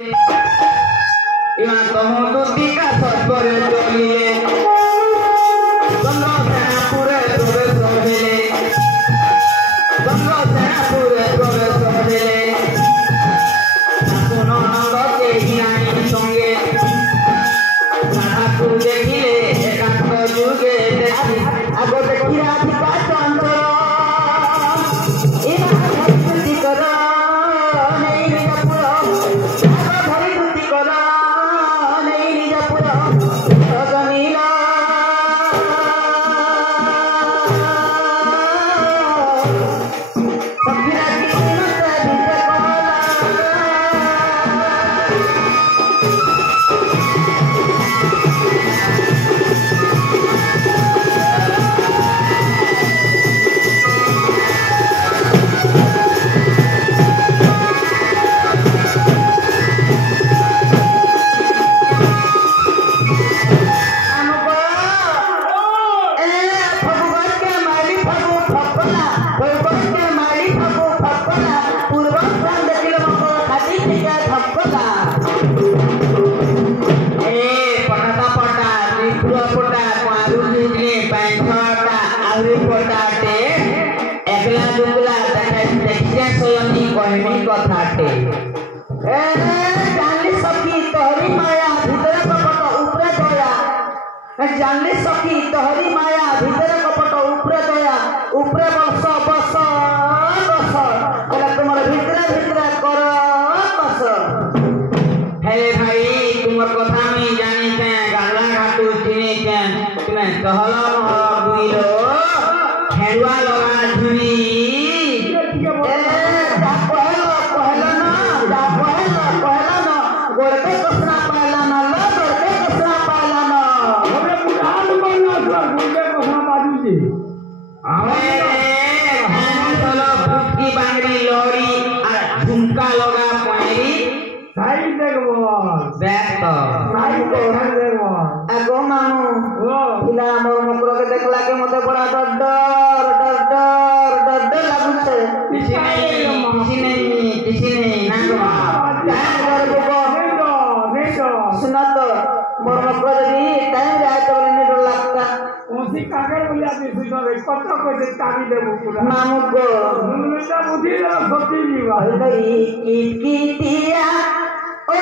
ইমান তমদুতিকা সৎপরে চলিয়ে চন্দ্রসেনাপুরে প্রবেশ হইলে চন্দ্রসেনাপুরে প্রবেশ হইলে শাসন নগরকে হিরানি সঙ্গে ঠাকুর দেখিলে একান্ত যুগে দেখি আগো দেখিয়া ধিকা চন্দ্র जानली सखी तोहरी माया भीतर कपट उपरे दया उपरे बस बस बस बोला तुमर भीतर भीतर कर बस हे भाई तुमर कथा में जानी के गाला घाटू चिनी के तुमे कहला बुइलो हेरुआ लगा झुरी कहला ना गोरके कसना पाला ना लो गोरके कसना पाला ना बांगड़ी लोरी झुमका लगा पैरी साई देखबो देख तो साई को देखबो आगो मामू पिला मोर मकरो के देखला के मते बड़ा डर लागुछे किसी नहीं ना गो सुना तो मोर मकरो जदी टाइम जाए तो नहीं डर लगता ओसी कागर बोलिया भी सुनो रे कत को जे काबी देबो पूरा मामू को मुंडा बुद्धि रे सती जीवा की टिया